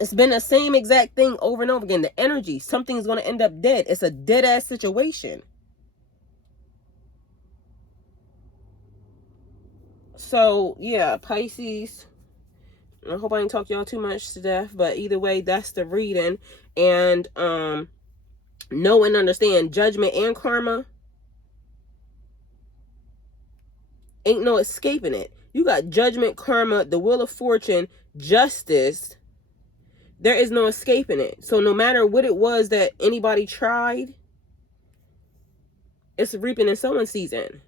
It's been the same exact thing over and over again. The energy, something's gonna end up dead. It's a dead ass situation. So yeah, Pisces. I hope I didn't talk y'all too much to death, but either way, that's the reading. And know and understand judgment and karma. Ain't no escaping it. You got judgment, karma, the wheel of fortune, justice. There is no escaping it. So no matter what it was that anybody tried, it's reaping and sowing season.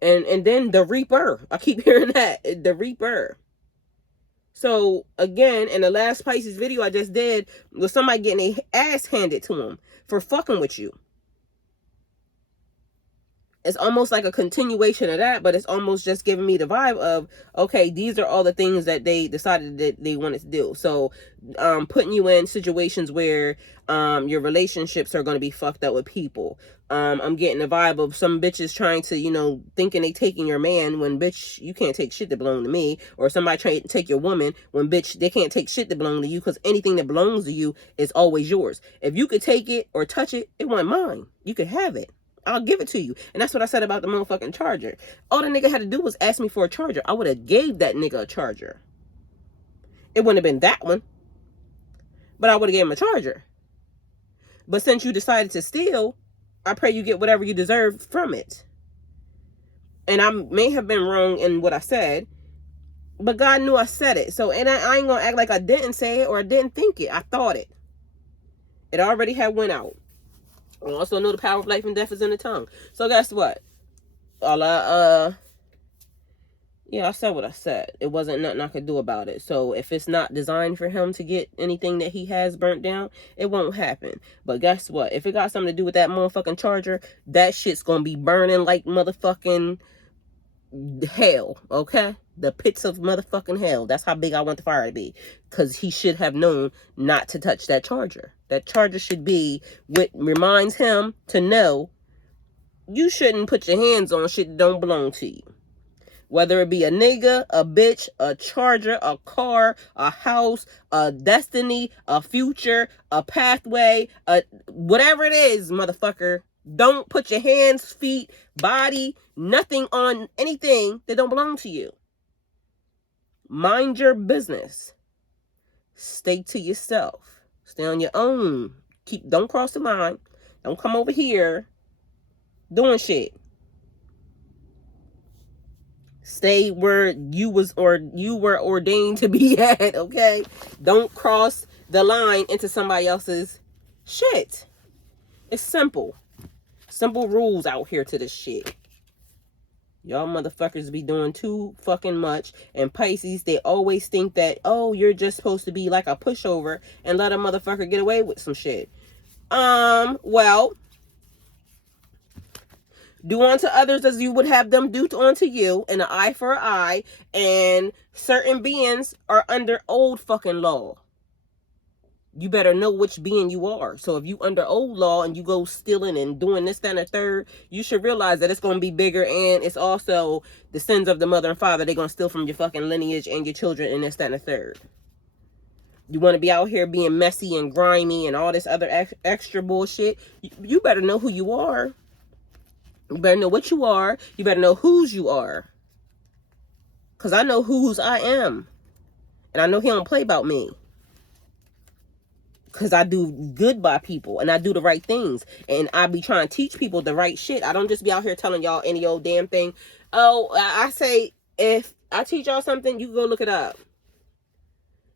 And then the reaper. I keep hearing that. The reaper. So again, in the last Pisces video I just did, was somebody getting their ass handed to them for fucking with you. It's almost like a continuation of that, but it's almost just giving me the vibe of, okay, these are all the things that they decided that they wanted to do. So putting you in situations where your relationships are going to be fucked up with people. I'm getting the vibe of some bitches trying to, you know, thinking they taking your man when, bitch, you can't take shit that belong to me. Or somebody trying to take your woman when, bitch, they can't take shit that belong to you, because anything that belongs to you is always yours. If you could take it or touch it, it wasn't mine. You could have it. I'll give it to you. And that's what I said about the motherfucking charger. All the nigga had to do was ask me for a charger. I would have gave that nigga a charger. It wouldn't have been that one, but I would have gave him a charger. But since you decided to steal, I pray you get whatever you deserve from it. And I may have been wrong in what I said, but God knew I said it. So, and I ain't gonna act like I didn't say it or I didn't think it. I thought it. It already had went out. I also know the power of life and death is in the tongue. So guess what? I said what I said. It wasn't nothing I could do about it. So if it's not designed for him to get anything that he has burnt down, it won't happen. But guess what? If it got something to do with that motherfucking charger, that shit's gonna be burning like motherfucking hell, okay? The pits of motherfucking hell. That's how big I want the fire to be. Because he should have known not to touch that charger. That charger should be what reminds him to know you shouldn't put your hands on shit that don't belong to you. Whether it be a nigga, a bitch, a charger, a car, a house, a destiny, a future, a pathway, whatever it is, motherfucker. Don't put your hands, feet, body, nothing on anything that don't belong to you. Mind your business. Stay to yourself. Stay on your own. Don't cross the line. Don't come over here doing shit. Stay where you were ordained to be at, okay? Don't cross the line into somebody else's shit. It's simple. Simple rules out here to this shit. Y'all motherfuckers be doing too fucking much. And Pisces, they always think that, oh, you're just supposed to be like a pushover and let a motherfucker get away with some shit. Well, Do unto others as you would have them do unto you, and an eye for an eye. And certain beings are under old fucking law. You better know which being you are. So if you under old law and you go stealing and doing this, that, and the third, you should realize that it's going to be bigger, and it's also the sins of the mother and father. They're going to steal from your fucking lineage and your children and this, that, and the third. You want to be out here being messy and grimy and all this other extra bullshit. You better know who you are. You better know what you are. You better know whose you are. Because I know whose I am. And I know he don't play about me. Because I do good by people. And I do the right things. And I be trying to teach people the right shit. I don't just be out here telling y'all any old damn thing. Oh, I say, if I teach y'all something, you go look it up.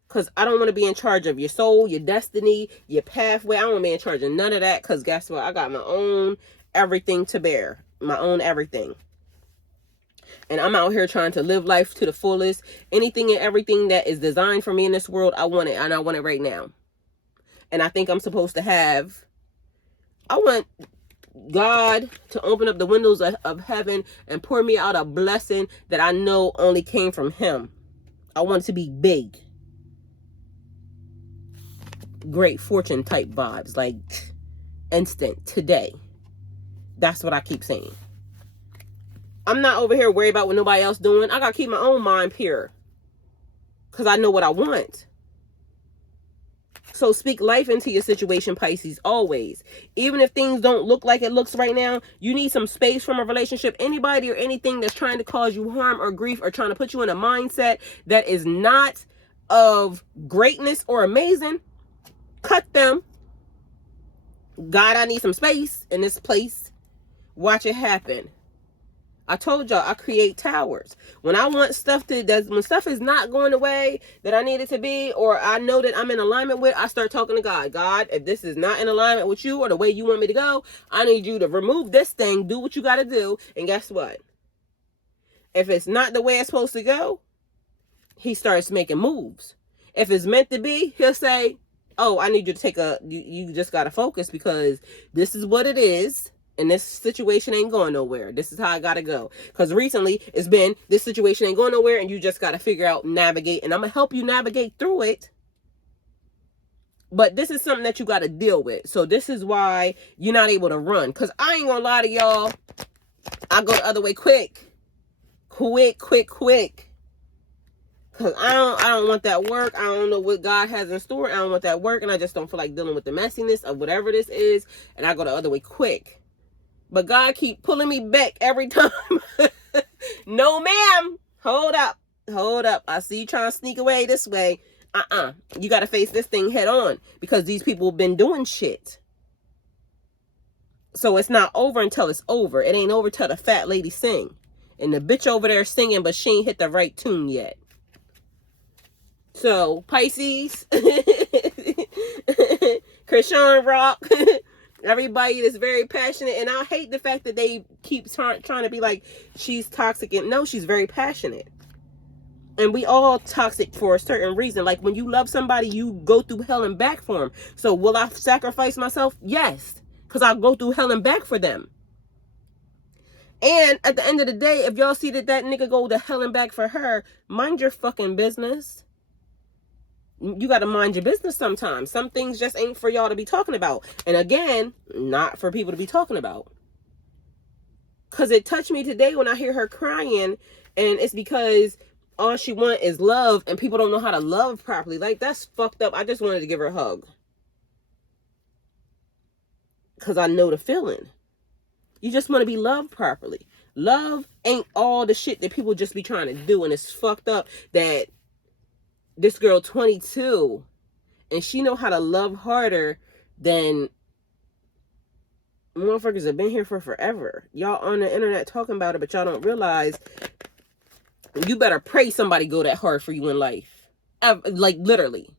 Because I don't want to be in charge of your soul, your destiny, your pathway. I don't want to be in charge of none of that. Because guess what? I got my own everything to bear. My own everything. And I'm out here trying to live life to the fullest. Anything and everything that is designed for me in this world, I want it. And I want it right now. And I think I'm supposed to have, I want God to open up the windows of heaven and pour me out a blessing that I know only came from him. I want it to be big. Great fortune type vibes. Like instant, today. That's what I keep saying. I'm not over here worried about what nobody else doing. I got to keep my own mind pure. Because I know what I want. So speak life into your situation, Pisces, always. Even if things don't look like it looks right now, you need some space from a relationship. Anybody or anything that's trying to cause you harm or grief or trying to put you in a mindset that is not of greatness or amazing, cut them. God, I need some space in this place. Watch it happen. I told y'all I create towers. When I want stuff when stuff is not going the way that I need it to be, or I know that I'm in alignment with, I start talking to God. God, if this is not in alignment with you or the way you want me to go, I need you to remove this thing, do what you got to do. And guess what? If it's not the way it's supposed to go, he starts making moves. If it's meant to be, he'll say, oh, I need you to you just got to focus because this is what it is. And this situation ain't going nowhere. This is how I gotta go. Because recently, it's been, this situation ain't going nowhere, and you just gotta figure out, navigate. And I'm gonna help you navigate through it. But this is something that you gotta deal with. So this is why you're not able to run. Because I ain't gonna lie to y'all. I go the other way quick. Quick. Because I don't want that work. I don't know what God has in store. I don't want that work. And I just don't feel like dealing with the messiness of whatever this is. And I go the other way quick. But God keep pulling me back every time. No, ma'am. Hold up. I see you trying to sneak away this way. You got to face this thing head on. Because these people have been doing shit. So it's not over until it's over. It ain't over till the fat lady sing. And the bitch over there singing, but she ain't hit the right tune yet. So, Pisces. Krishan Rock. Everybody is very passionate, and I hate the fact that they keep trying to be like she's toxic. And no, she's very passionate, and we all toxic for a certain reason. Like when you love somebody, you go through hell and back for them. So will I sacrifice myself? Yes, because I'll go through hell and back for them. And at the end of the day, if y'all see that nigga go to hell and back for her, mind your fucking business. You got to mind your business sometimes. Some things just ain't for y'all to be talking about. And again, not for people to be talking about. Because it touched me today when I hear her crying. And it's because all she wants is love. And people don't know how to love properly. Like, that's fucked up. I just wanted to give her a hug. Because I know the feeling. You just want to be loved properly. Love ain't all the shit that people just be trying to do. And it's fucked up that this girl 22 and she know how to love harder than motherfuckers have been here for forever. Y'all on the internet talking about it, but y'all don't realize you better pray somebody go that hard for you in life. Like literally.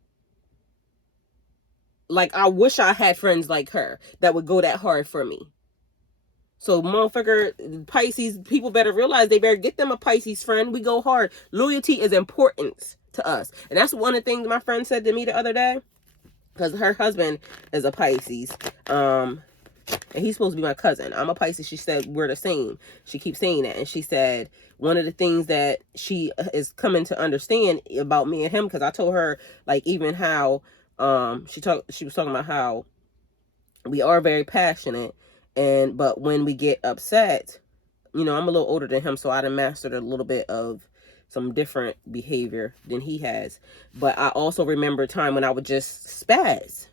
Like I wish I had friends like her that would go that hard for me. So motherfucker, Pisces, people better realize they better get them a Pisces friend. We go hard. Loyalty is important to us. And that's one of the things my friend said to me the other day. Because her husband is a Pisces. And he's supposed to be my cousin. I'm a Pisces. She said we're the same. She keeps saying that. And she said one of the things that she is coming to understand about me and him, because I told her, like, even how she was talking about how we are very passionate, but when we get upset, you know, I'm a little older than him, so I done mastered a little bit of some different behavior than he has. But I also remember a time when I would just spaz.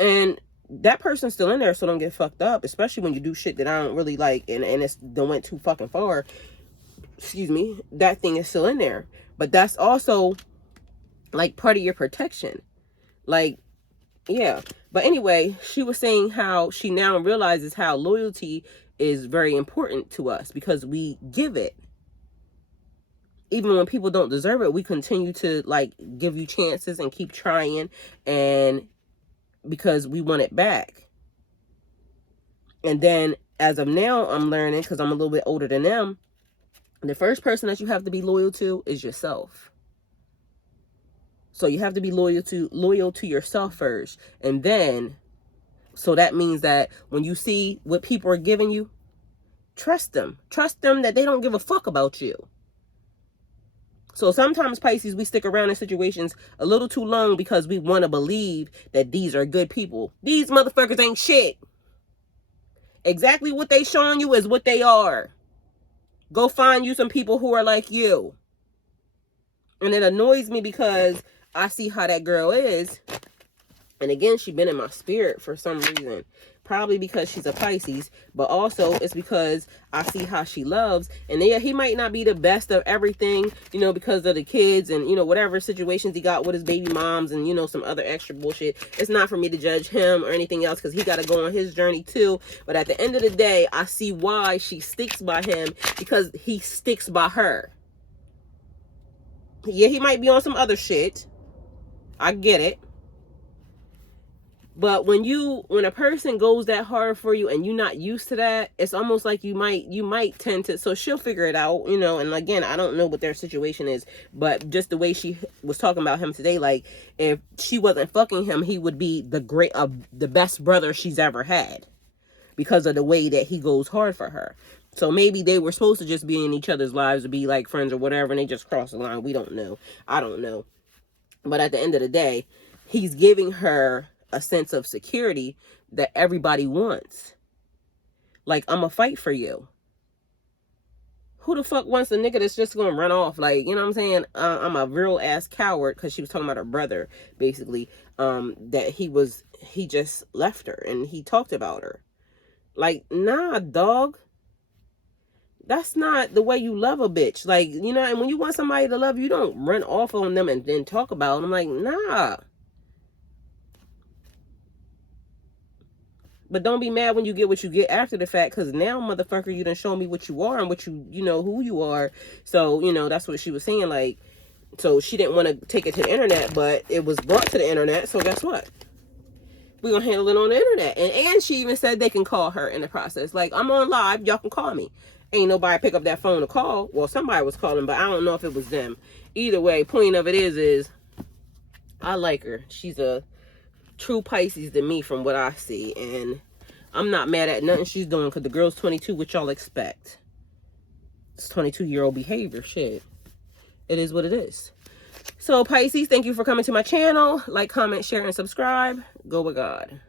And that person's still in there, so don't get fucked up, especially when you do shit that I don't really like, and it's done went too fucking far. Excuse me. That thing is still in there. But that's also like part of your protection. Like, yeah. But anyway, she was saying how she now realizes how loyalty is very important to us because we give it. Even when people don't deserve it, we continue to like give you chances and keep trying, and because we want it back. And then as of now, I'm learning, because I'm a little bit older than them, the first person that you have to be loyal to is yourself. So you have to be loyal to yourself first. And then, so that means that when you see what people are giving you, trust them. Trust them that they don't give a fuck about you. So sometimes, Pisces, we stick around in situations a little too long because we want to believe that these are good people. These motherfuckers ain't shit. Exactly what they showing you is what they are. Go find you some people who are like you. And it annoys me because I see how that girl is. And again, she's been in my spirit for some reason. Probably because she's a Pisces, but also it's because I see how she loves. And yeah, he might not be the best of everything, you know, because of the kids and, you know, whatever situations he got with his baby moms and, you know, some other extra bullshit. It's not for me to judge him or anything else because he got to go on his journey too. But at the end of the day, I see why she sticks by him, because he sticks by her. Yeah, he might be on some other shit. I get it. But when a person goes that hard for you and you're not used to that, it's almost like you might tend to, so she'll figure it out, you know. And again, I don't know what their situation is, but just the way she was talking about him today, like if she wasn't fucking him, he would be the best brother she's ever had because of the way that he goes hard for her. So maybe they were supposed to just be in each other's lives or be like friends or whatever, and they just crossed the line. We don't know. I don't know. But at the end of the day, he's giving her a sense of security that everybody wants. Like, I'm gonna fight for you. Who the fuck wants a nigga that's just gonna run off? Like, you know what I'm saying? I'm a real ass coward, because she was talking about her brother, basically, that he just left her and he talked about her. Like, nah, dog. That's not the way you love a bitch. Like, you know, and when you want somebody to love you, you don't run off on them and then talk about them. Like, nah. But don't be mad when you get what you get after the fact, because now, motherfucker, you done show me what you are and what you know who you are. So, you know, that's what she was saying. Like, so she didn't want to take it to the internet, but it was brought to the internet. So guess what? We're going to handle it on the internet. And she even said they can call her in the process. Like, I'm on live. Y'all can call me. Ain't nobody pick up that phone to call. Well, somebody was calling, but I don't know if it was them. Either way, point of it is I like her. She's a true Pisces to me from what I see, and I'm not mad at nothing she's doing, because the girl's 22. What y'all expect? It's 22-year-old behavior. Shit, it is what it is. So Pisces, thank you for coming to my channel. Like, comment, share, and subscribe. Go with God.